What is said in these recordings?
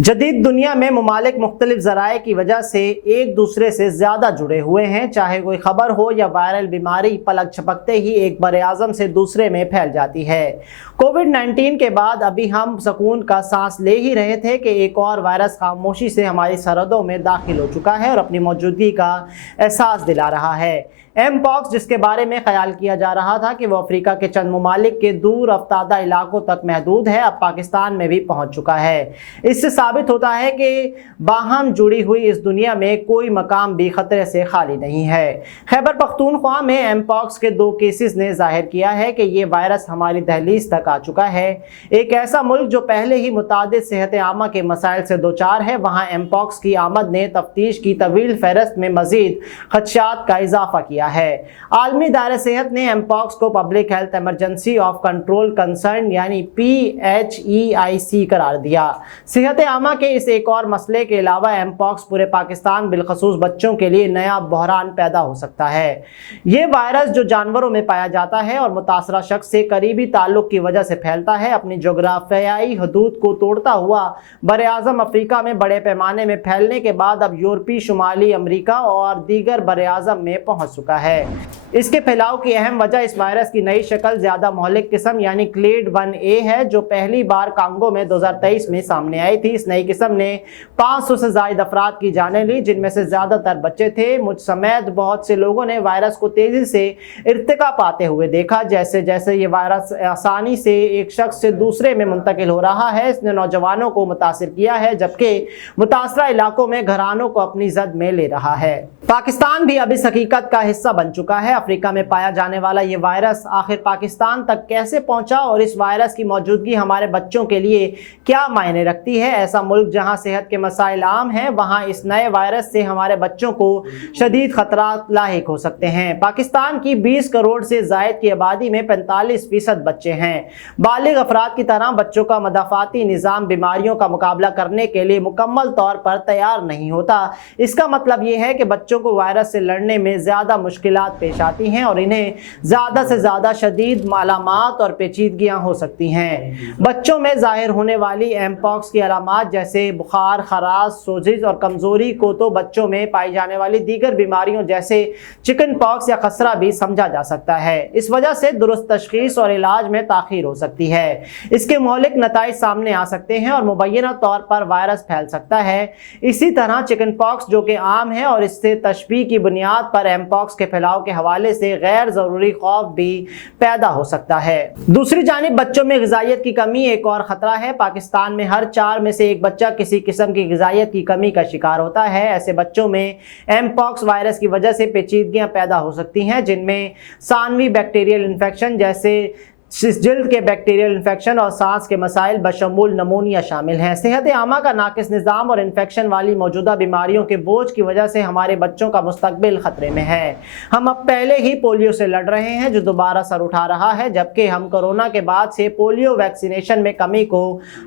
जदीद दुनिया में ममालिक मुख्तलिफ ज़राए की वजह से एक दूसरे से ज़्यादा जुड़े हुए हैं। चाहे कोई ख़बर हो या वायरल बीमारी, पलक झपकते ही एक बरे-आज़म से दूसरे में फैल जाती है। कोविड-19 के बाद अभी हम सुकून का सांस ले ही रहे थे कि एक और वायरस खामोशी से हमारी सरहदों में दाखिल हो चुका है और अपनी मौजूदगी का एहसास दिला रहा है। एमपॉक्स, जिसके बारे में ख्याल किया जा रहा था कि वो अफ्रीका के चंद ममालिक के दूर अफ्तादा इलाकों तक महदूद है, अब पाकिस्तान में भी पहुंच चुका है। इससे साबित होता है कि बाहम जुड़ी हुई इस दुनिया में कोई मकाम भी खतरे से खाली नहीं है। खैबर पख्तूनख्वा में एमपॉक्स के 2 केसेस ने जाहिर किया है कि ये वायरस हमारी दहलीज तक आ चुका है। एक ऐसा मुल्क जो पहले ही मुतादिद सेहत आमा के मसाइल से दो चार है, वहाँ एमपॉक्स की आमद ने तफ्तीश की तवील फहरस्त में मजीद खदशात का इजाफा किया है। आलमी दायरे सेहत ने एमपॉक्स को public health emergency of control concern यानी PHEIC करार दिया। सेहत आमा के इस एक और मसले के अलावा एमपॉक्स पूरे पाकिस्तान बिलखसूस बच्चों के लिए नया बहरान पैदा हो सकता है। ये वायरस जो जानवरों में पाया जाता है और मुतासरा शख्स से करीबी ताल्लुक की वजह से फैलता है, अपनी जोग्राफियाई हदूद को तोड़ता हुआ बरे आज़म अफ्रीका में बड़े पैमाने में फैलने के बाद अब यूरोपीय, शुमाली अमरीका और दीगर बरे आज़म में पहुंच चुका है। इसके फैलाव की अहम वजह इस वायरस की नई शक्ल ज्यादा महलिक किस्म यानी क्लेड 1A है, जो पहली बार कांगो में 2023 में सामने आई थी। इस नई किस्म ने 500 से ज्यादा अफराद की जानें ली, जिनमें से ज्यादातर बच्चे थे। मुझ समेत बहुत से लोगों ने वायरस को तेजी से इर्तिका पाते हुए देखा। जैसे जैसे ये वायरस आसानी से एक शख्स से दूसरे में मुंतकिल हो रहा है, इसने नौजवानों को मुतासिर किया है, जबकि मुतासरा इलाकों में घरानों को अपनी जद में ले रहा है। पाकिस्तान भी अब इस हकीकत का हिस्सा बन चुका है। अफ्रीका में पाया जाने वाला ये वायरस आखिर पाकिस्तान तक कैसे पहुंचा और इस वायरस की मौजूदगी हमारे बच्चों के लिए क्या मायने रखती है। ऐसा मुल्क जहां सेहत के मसाइल आम हैं, वहां इस नए वायरस से हमारे बच्चों को शदीद खतरात लाहिक हो सकते हैं। पाकिस्तान की 20 करोड़ से जायद की आबादी में 45% बच्चे हैं। बालिग अफराद की तरह बच्चों का मदाफाती निज़ाम बीमारियों का मुकाबला करने के लिए मुकम्मल तौर पर तैयार नहीं होता। इसका मतलब ये है कि बच्चों को वायरस से लड़ने में ज़्यादा मुश्किलात पेश आती हैं और इन्हें ज़्यादा से ज़्यादा शदीद अलामात और पेचीदगियाँ हो सकती हैं। बच्चों में ज़ाहिर होने वाली एमपॉक्स की अलामात जैसे बुखार, खराश, सोजिश और कमज़ोरी को तो बच्चों में पाई जाने वाली दीगर बीमारियों जैसे चिकन पॉक्स या खसरा भी समझा जा सकता है। इस वजह से दुरुस्त तशखीस और इलाज में ताख़ीर हो सकती है। इसके मौलिक नताइज सामने आ सकते हैं और मुबैना तौर पर वायरस फैल सकता है। इसी तरह चिकन पॉक्स, जो कि आम है और इससे तशबीह की बुनियाद पर एमपॉक्स के फैलाव के हवाले से गैर ज़रूरी खौफ भी पैदा हो सकता है। दूसरी जानिब बच्चों में ग़िज़ाइयत की कमी एक और ख़तरा है। पाकिस्तान में हर 4 में से एक बच्चा किसी किस्म की ग़िज़ाइयत की कमी का शिकार होता है। ऐसे बच्चों में एमपॉक्स वायरस की वजह से पेचीदगियाँ पैदा हो सकती हैं, जिनमें सानवी बैक्टीरियल इन्फेक्शन जैसे जिल्द के बैक्टीरियल इन्फेक्शन और सांस के मसाइल बशमूल नमूनिया शामिल हैं। सेहत आमा का नाकिस निज़ाम और इन्फेक्शन वाली मौजूदा बीमारियों के बोझ की वजह से हमारे बच्चों का मुस्तकबिल खतरे में है। हम अब पहले ही पोलियो से लड़ रहे हैं, जो दोबारा सर उठा रहा है, जबकि हम कोरोना के बाद से पोलियो वैक्सीनेशन में कमी को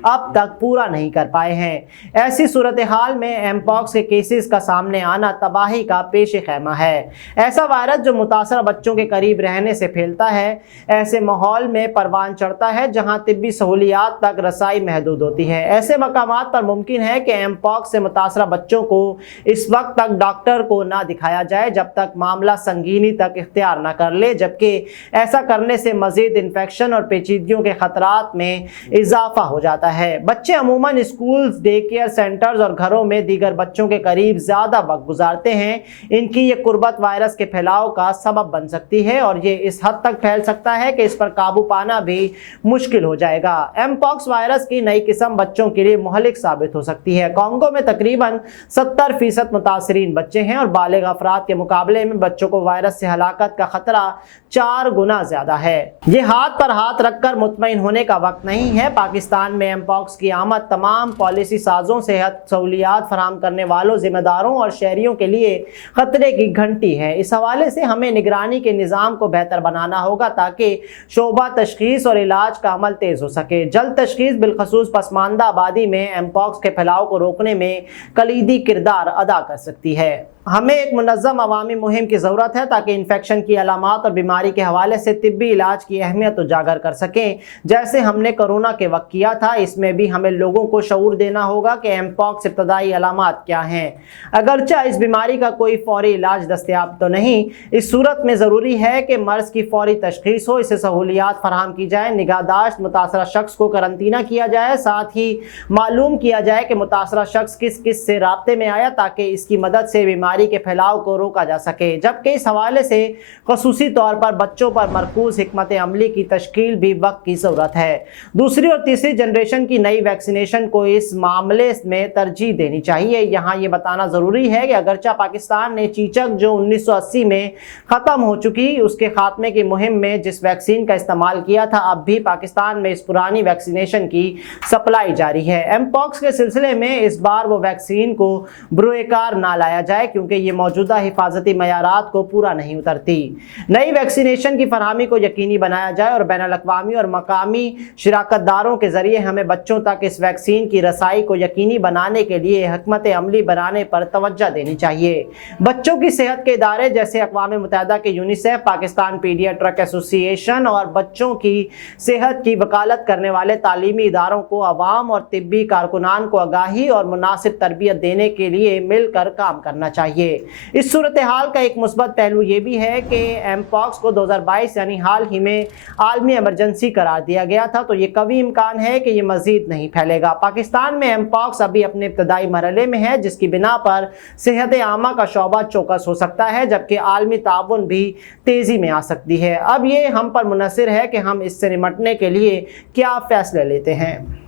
अब तक पूरा नहीं कर पाए हैं। ऐसी सूरत हाल में एमपॉक्स के केसेस का सामने आना तबाही का पेश खैमा है। ऐसा वायरस जो मुतासर बच्चों के करीब रहने से फैलता है, ऐसे माहौल में परवान चढ़ता है जहां तिब्बी सहूलियात तक रसाई महदूद होती है। ऐसे मकामात पर मुमकिन है कि एमपॉक्स से मुतासरा बच्चों को इस वक्त तक डॉक्टर को ना दिखाया जाए जब तक मामला संगीनी तक इख्तियार ना कर ले, जबकि ऐसा करने से मजीद इन्फेक्शन और पेचीदगियों के खतरात में इजाफा हो जाता है। बच्चे अमूमन स्कूल, डे केयर सेंटर्स और घरों में दीगर बच्चों के करीब ज़्यादा वक्त गुजारते हैं। इनकी ये कुर्बत वायरस के फैलाव का सबब बन सकती है और ये इस हद तक फैल सकता है कि इस पर काबू पाना भी मुश्किल हो जाएगा। एमपॉक्स वायरस की नई किस्म बच्चों के लिए मुहलिक साबित हो सकती है। कांगो में तकरीबन 70% मुतासरीन बच्चे हैं और बालिग अफराद के मुकाबले में बच्चों को वायरस से हलाकत का खतरा 4 गुना ज्यादा है। ये हाथ पर हाथ रखकर मुतमईन होने का वक्त नहीं है। पाकिस्तान में एमपॉक्स की आमद तमाम पॉलिसी साजों, सेहत सहूलियात फराहम करने वालों, जिम्मेदारों और शहरियों के लिए खतरे की घंटी है। इस हवाले से हमें निगरानी के निज़ाम को बेहतर बनाना होगा ताकि शोबा तशखीस और इलाज का अमल तेज हो सके। जल्द तशखीस बिलखसूस पसमानदा आबादी में एमपॉक्स के फैलाव को रोकने में कलीदी किरदार अदा कर सकती है। हमें एक मुनज़्ज़म अवामी मुहिम की ज़रूरत है ताकि इन्फेक्शन की अलामात और बीमारी के हवाले से तिब्बी इलाज की अहमियत उजागर कर सकें, जैसे हमने कोरोना के वक्त किया था। इसमें भी हमें लोगों को शऊर देना होगा कि एमपॉक्स इब्तदाई अलामात क्या हैं। अगरचा इस बीमारी का कोई फौरी इलाज दस्तयाब तो नहीं, इस सूरत में ज़रूरी है कि मर्ज़ की फौरी तशख़ीस हो, इसे सहूलियात फराहम की जाए, निगाहदाश्त मुतासरा शख्स को करंतना किया जाए, साथ ही मालूम किया जाए कि मुतासरा शख्स किस किस से राब्ते में आया ताकि इसकी मदद से बीमारी के फैलाव को रोका जा सके। जबकि इस हवाले से ख़ुसूसी तौर पर बच्चों पर मरकूज़ हिकमत अमली की तश्कील भी वक्त की ज़रूरत है। दूसरी और तीसरी जनरेशन की नई वैक्सीनेशन को इस मामले में तरजीह देनी चाहिए। यहाँ ये बताना ज़रूरी है कि अगरचा पाकिस्तान ने चीचक जो 1980 में ख़त्म हो चुकी, उसके खात्मे की मुहिम में जिस वैक्सीन का इस्तेमाल किया था, अब भी पाकिस्तान में इस पुरानी वैक्सीनेशन की सप्लाई जारी है। एमपॉक्स के सिलसिले में इस बार वो वैक्सीन को बरोएकार ना लाया जाए क्योंकि ये मौजूदा हिफाजती मयारात को पूरा नहीं उतरती। नई वैक्सीनेशन की फरहमी को यकीनी बनाया जाए और बैनुल-अक़वामी और मकामी शिराकतदारों के जरिए हमें बच्चों तक इस वैक्सीन की रसाई को यकीनी बनाने के लिए हिकमत अमली बनाने पर तवज्जो देनी चाहिए। बच्चों की सेहत के इदारे जैसे अक़वाम मुत्तहिदा के यूनिसेफ, पाकिस्तान पीडियाट्रिक एसोसिएशन और बच्चों की सेहत की वकालत करने वाले तालीमी इदारों को अवाम और तिब्बी कारकुनान को आगाही और मुनासिब तरबियत देने के लिए मिलकर काम करना चाहिए। इस सूरत हाल का एक मुस्बत पहलू ये भी है कि एमपॉक्स को 2022 यानी हाल ही में आलमी एमरजेंसी करार दिया गया था, तो ये कभी इम्कान है कि ये मजीद नहीं फैलेगा। पाकिस्तान में एमपॉक्स अभी अपने इब्तदाई मरहले में है, जिसकी बिना पर सेहत आमा का शोबा चौकस हो सकता है, जबकि आलमी ताउन भी तेज़ी में आ सकती है। अब ये हम पर मुनहसर है कि हम इससे निमटने के लिए क्या फ़ैसले लेते हैं।